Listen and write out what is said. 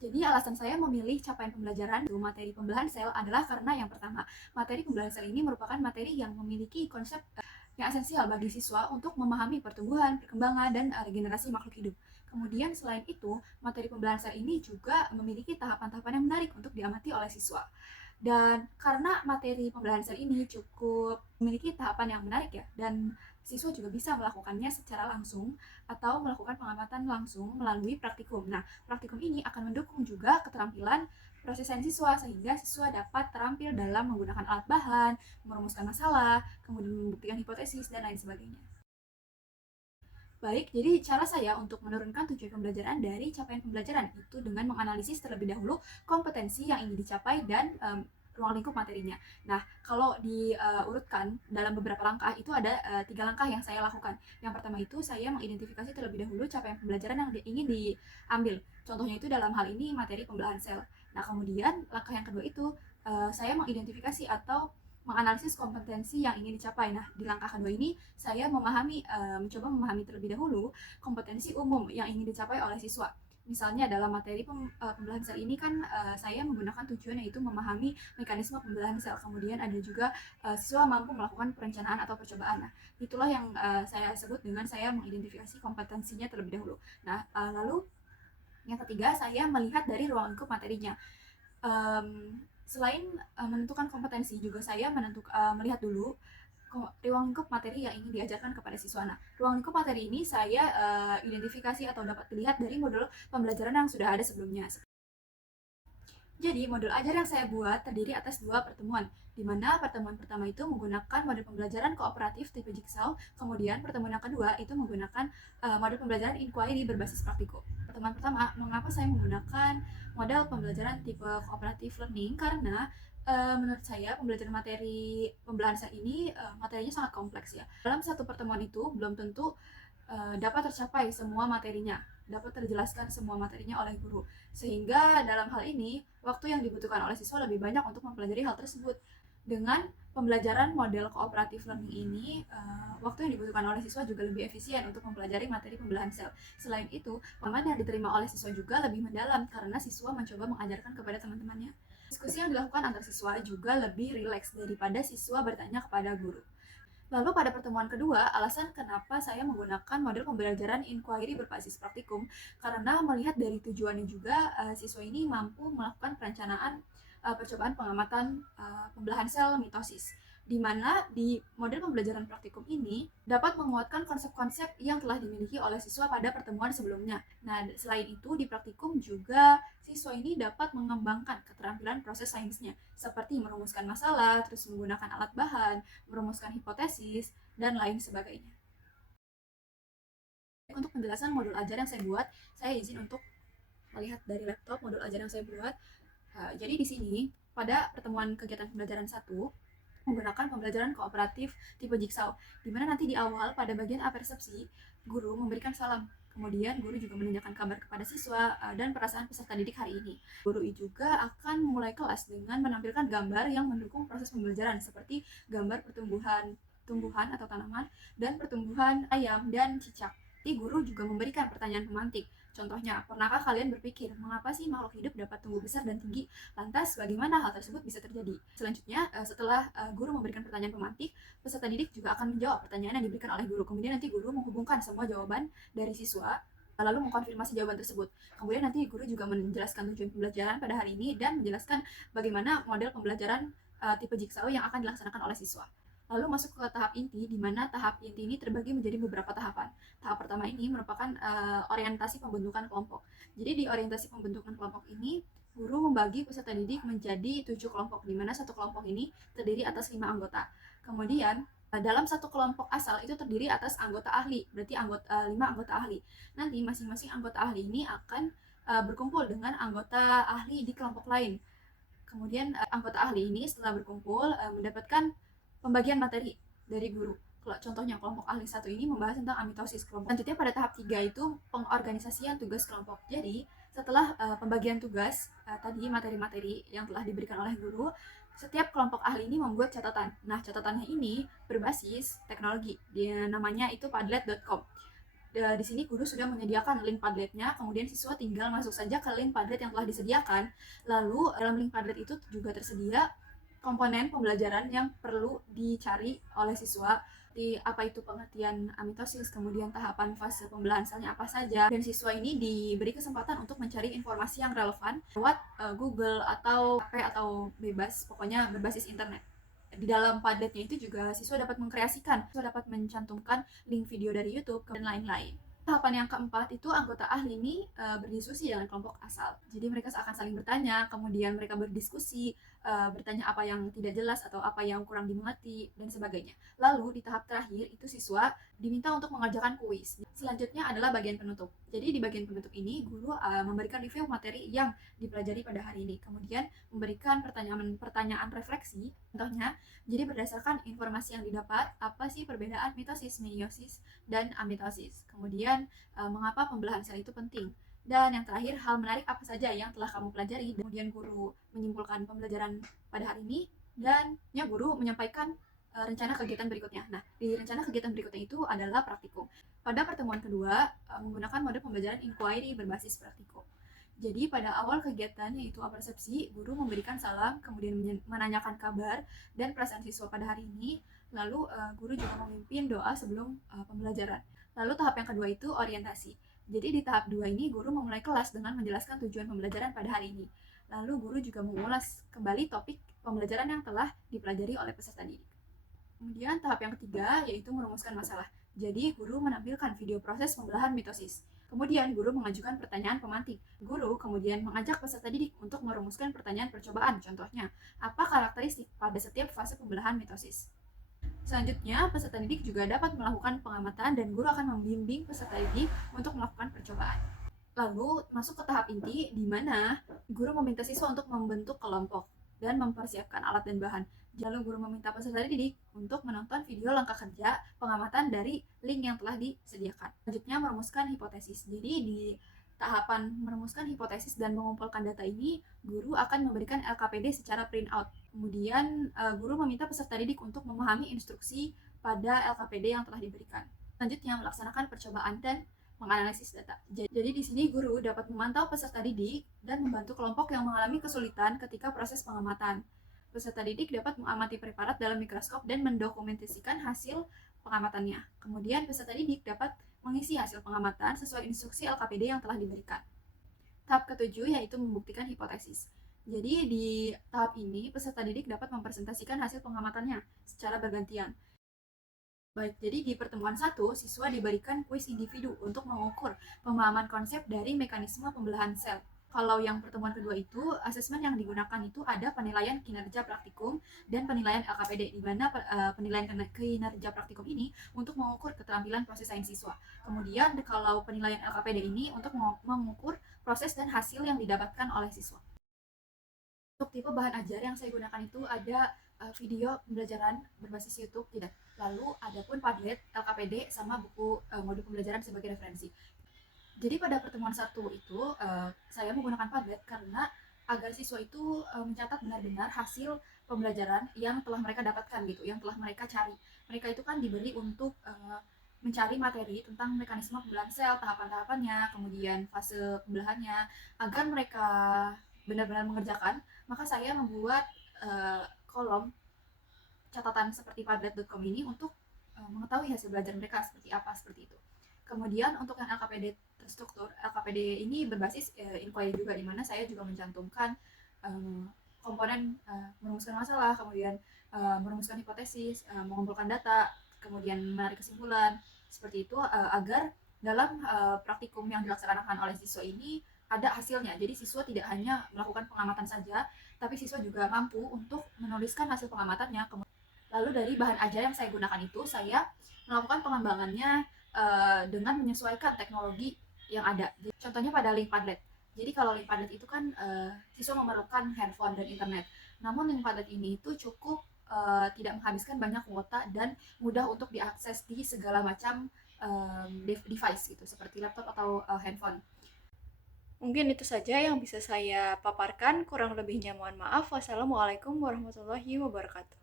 Jadi alasan saya memilih capaian pembelajaran di materi pembelahan sel adalah karena yang pertama, materi pembelahan sel ini merupakan materi yang memiliki konsep yang esensial bagi siswa untuk memahami pertumbuhan, perkembangan, dan regenerasi makhluk hidup. Kemudian selain itu, materi pembelahan sel ini juga memiliki tahapan-tahapan yang menarik untuk diamati oleh siswa. Dan karena materi pembelahan sel ini cukup memiliki tahapan yang menarik ya, dan siswa juga bisa melakukannya secara langsung atau melakukan pengamatan langsung melalui praktikum. Nah, praktikum ini akan mendukung juga keterampilan proses sains siswa sehingga siswa dapat terampil dalam menggunakan alat bahan, merumuskan masalah, kemudian membuktikan hipotesis, dan lain sebagainya. Baik, jadi cara saya untuk menurunkan tujuan pembelajaran dari capaian pembelajaran itu dengan menganalisis terlebih dahulu kompetensi yang ingin dicapai dan ruang lingkup materinya. Nah, kalau diurutkan dalam beberapa langkah itu ada 3 langkah yang saya lakukan. Yang pertama itu saya mengidentifikasi terlebih dahulu capaian pembelajaran yang ingin diambil. Contohnya itu dalam hal ini materi pembelahan sel. Nah, kemudian langkah yang kedua itu saya mengidentifikasi atau menganalisis kompetensi yang ingin dicapai. Nah, di langkah kedua ini saya mencoba memahami terlebih dahulu kompetensi umum yang ingin dicapai oleh siswa. Misalnya dalam materi pembelahan sel ini kan saya menggunakan tujuan yaitu memahami mekanisme pembelahan sel. Kemudian ada juga siswa mampu melakukan perencanaan atau percobaan. Nah, itulah yang saya sebut dengan saya mengidentifikasi kompetensinya terlebih dahulu. Nah, lalu yang ketiga saya melihat dari ruang lingkup materinya. Selain menentukan kompetensi juga saya melihat dulu ruang lingkup materi yang ingin diajarkan kepada siswa. Nah, ruang lingkup materi ini saya identifikasi atau dapat dilihat dari modul pembelajaran yang sudah ada sebelumnya. Jadi, modul ajar yang saya buat terdiri atas 2 pertemuan, di mana pertemuan pertama itu menggunakan modul pembelajaran kooperatif tipe Jigsaw, kemudian pertemuan yang kedua itu menggunakan modul pembelajaran inquiry berbasis praktikum. Pertemuan pertama, mengapa saya menggunakan model pembelajaran tipe cooperative learning? Karena menurut saya pembelajaran materi pembelahan sel ini materinya sangat kompleks ya. Dalam satu pertemuan itu belum tentu dapat tercapai semua materinya, dapat terjelaskan semua materinya oleh guru. Sehingga dalam hal ini, waktu yang dibutuhkan oleh siswa lebih banyak untuk mempelajari hal tersebut. Dengan pembelajaran model cooperative learning ini, waktu yang dibutuhkan oleh siswa juga lebih efisien untuk mempelajari materi pembelahan sel. Selain itu, pemahaman yang diterima oleh siswa juga lebih mendalam karena siswa mencoba mengajarkan kepada teman-temannya. Diskusi yang dilakukan antar siswa juga lebih rileks daripada siswa bertanya kepada guru. Lalu pada pertemuan kedua, alasan kenapa saya menggunakan model pembelajaran inquiry berbasis praktikum, karena melihat dari tujuannya juga siswa ini mampu melakukan perencanaan percobaan pengamatan pembelahan sel mitosis, di mana di model pembelajaran praktikum ini dapat menguatkan konsep-konsep yang telah dimiliki oleh siswa pada pertemuan sebelumnya. Nah, selain itu di praktikum juga siswa ini dapat mengembangkan keterampilan proses sainsnya, seperti merumuskan masalah, terus menggunakan alat bahan, merumuskan hipotesis, dan lain sebagainya. Untuk penjelasan modul ajar yang saya buat, saya izin untuk melihat dari laptop modul ajar yang saya buat. Jadi di sini, pada pertemuan kegiatan pembelajaran 1, menggunakan pembelajaran kooperatif tipe Jigsaw, di mana nanti di awal pada bagian apersepsi, guru memberikan salam. Kemudian guru juga menanyakan kabar kepada siswa dan perasaan peserta didik hari ini. Guru juga akan memulai kelas dengan menampilkan gambar yang mendukung proses pembelajaran seperti gambar tumbuhan atau tanaman dan pertumbuhan ayam dan cicak. Jadi guru juga memberikan pertanyaan pemantik. Contohnya, pernahkah kalian berpikir mengapa sih makhluk hidup dapat tumbuh besar dan tinggi? Lantas bagaimana hal tersebut bisa terjadi? Selanjutnya, setelah guru memberikan pertanyaan pemantik, peserta didik juga akan menjawab pertanyaan yang diberikan oleh guru. Kemudian nanti guru menghubungkan semua jawaban dari siswa, lalu mengkonfirmasi jawaban tersebut. Kemudian nanti guru juga menjelaskan tujuan pembelajaran pada hari ini dan menjelaskan bagaimana model pembelajaran tipe Jigsaw yang akan dilaksanakan oleh siswa. Lalu masuk ke tahap inti, di mana tahap inti ini terbagi menjadi beberapa tahapan. Tahap pertama ini merupakan orientasi pembentukan kelompok. Jadi di orientasi pembentukan kelompok ini, guru membagi peserta didik menjadi 7 kelompok, di mana satu kelompok ini terdiri atas 5 anggota. Kemudian dalam satu kelompok asal itu terdiri atas anggota ahli, berarti 5 anggota ahli. Nanti masing-masing anggota ahli ini akan berkumpul dengan anggota ahli di kelompok lain. Kemudian anggota ahli ini setelah berkumpul mendapatkan pembagian materi dari guru. Kalau contohnya kelompok ahli 1 ini membahas tentang amitosis kelompok. Selanjutnya pada tahap 3 itu pengorganisasian tugas kelompok. Jadi setelah pembagian tugas tadi materi-materi yang telah diberikan oleh guru, setiap kelompok ahli ini membuat catatan. Nah, catatannya ini berbasis teknologi. Dia namanya itu padlet.com. Di sini guru sudah menyediakan link Padletnya, kemudian siswa tinggal masuk saja ke link Padlet yang telah disediakan. Lalu dalam link Padlet itu juga tersedia komponen pembelajaran yang perlu dicari oleh siswa, di apa itu pengertian mitosis, kemudian tahapan fase pembelahan selnya apa saja, dan siswa ini diberi kesempatan untuk mencari informasi yang relevan lewat Google atau HP atau bebas, pokoknya berbasis internet. Di dalam Padletnya itu juga siswa dapat mencantumkan link video dari YouTube dan lain-lain. Tahapan yang keempat itu anggota ahli ini berdiskusi dengan kelompok asal. Jadi mereka akan saling bertanya, kemudian mereka berdiskusi, bertanya apa yang tidak jelas atau apa yang kurang dimengerti dan sebagainya. Lalu di tahap terakhir itu siswa diminta untuk mengerjakan kuis. Selanjutnya adalah bagian penutup. Jadi di bagian penutup ini guru memberikan review materi yang dipelajari pada hari ini. Kemudian memberikan pertanyaan refleksi. Contohnya, jadi berdasarkan informasi yang didapat, apa sih perbedaan mitosis, meiosis, dan amitosis? Kemudian, mengapa pembelahan sel itu penting? Dan yang terakhir, hal menarik apa saja yang telah kamu pelajari? Kemudian guru menyimpulkan pembelajaran pada hari ini, dan guru menyampaikan rencana kegiatan berikutnya. Nah, di rencana kegiatan berikutnya itu adalah praktikum. Pada pertemuan kedua, menggunakan mode pembelajaran inquiry berbasis praktikum. Jadi pada awal kegiatan yaitu apersepsi, guru memberikan salam, kemudian menanyakan kabar dan perasaan siswa pada hari ini. Lalu guru juga memimpin doa sebelum pembelajaran. Lalu tahap yang kedua itu orientasi. Jadi di tahap 2 ini guru memulai kelas dengan menjelaskan tujuan pembelajaran pada hari ini. Lalu guru juga mengulas kembali topik pembelajaran yang telah dipelajari oleh peserta didik. Kemudian tahap yang ketiga yaitu merumuskan masalah. Jadi guru menampilkan video proses pembelahan mitosis. Kemudian guru mengajukan pertanyaan pemantik. Guru kemudian mengajak peserta didik untuk merumuskan pertanyaan percobaan. Contohnya, apa karakteristik pada setiap fase pembelahan mitosis? Selanjutnya, peserta didik juga dapat melakukan pengamatan dan guru akan membimbing peserta didik untuk melakukan percobaan. Lalu masuk ke tahap inti di mana guru meminta siswa untuk membentuk kelompok dan mempersiapkan alat dan bahan. Lalu guru meminta peserta didik untuk menonton video langkah kerja pengamatan dari link yang telah disediakan. Selanjutnya merumuskan hipotesis. Jadi di tahapan merumuskan hipotesis dan mengumpulkan data ini, guru akan memberikan LKPD secara print out. Kemudian guru meminta peserta didik untuk memahami instruksi pada LKPD yang telah diberikan. Selanjutnya melaksanakan percobaan dan menganalisis data. Jadi di sini guru dapat memantau peserta didik dan membantu kelompok yang mengalami kesulitan ketika proses pengamatan. Peserta didik dapat mengamati preparat dalam mikroskop dan mendokumentasikan hasil pengamatannya. Kemudian peserta didik dapat mengisi hasil pengamatan sesuai instruksi LKPD yang telah diberikan. Tahap ketujuh yaitu membuktikan hipotesis. Jadi di tahap ini peserta didik dapat mempresentasikan hasil pengamatannya secara bergantian. Baik, jadi di pertemuan 1, siswa diberikan kuis individu untuk mengukur pemahaman konsep dari mekanisme pembelahan sel. Kalau yang pertemuan kedua itu, asesmen yang digunakan itu ada penilaian kinerja praktikum dan penilaian LKPD, di mana penilaian kinerja praktikum ini untuk mengukur keterampilan proses sains siswa. Kemudian kalau penilaian LKPD ini untuk mengukur proses dan hasil yang didapatkan oleh siswa. Untuk tipe bahan ajar yang saya gunakan itu ada video pembelajaran berbasis YouTube, tidak. Lalu ada pun Padlet, LKPD, sama buku modul pembelajaran sebagai referensi. Jadi pada pertemuan 1 itu saya menggunakan Padlet karena agar siswa itu mencatat benar-benar hasil pembelajaran yang telah mereka dapatkan gitu, yang telah mereka cari. Mereka itu kan diberi untuk mencari materi tentang mekanisme pembelahan sel, tahapan-tahapannya, kemudian fase pembelahannya. Agar mereka benar-benar mengerjakan, maka saya membuat kolom catatan seperti padlet.com ini untuk mengetahui hasil belajar mereka seperti apa, seperti itu. Kemudian untuk yang LKPD terstruktur, LKPD ini berbasis inquiry juga, di mana saya juga mencantumkan komponen merumuskan masalah, kemudian merumuskan hipotesis, mengumpulkan data, kemudian menarik kesimpulan, seperti itu agar dalam praktikum yang dilaksanakan oleh siswa ini ada hasilnya. Jadi siswa tidak hanya melakukan pengamatan saja, tapi siswa juga mampu untuk menuliskan hasil pengamatannya. Lalu dari bahan ajar yang saya gunakan itu, saya melakukan pengembangannya dengan menyesuaikan teknologi yang ada. Jadi, contohnya pada link Padlet. Jadi kalau link Padlet itu kan siswa memerlukan handphone dan internet. Namun link Padlet ini itu cukup tidak menghabiskan banyak kuota dan mudah untuk diakses di segala macam device gitu, seperti laptop atau handphone. Mungkin itu saja yang bisa saya paparkan, kurang lebihnya mohon maaf. Wassalamualaikum warahmatullahi wabarakatuh.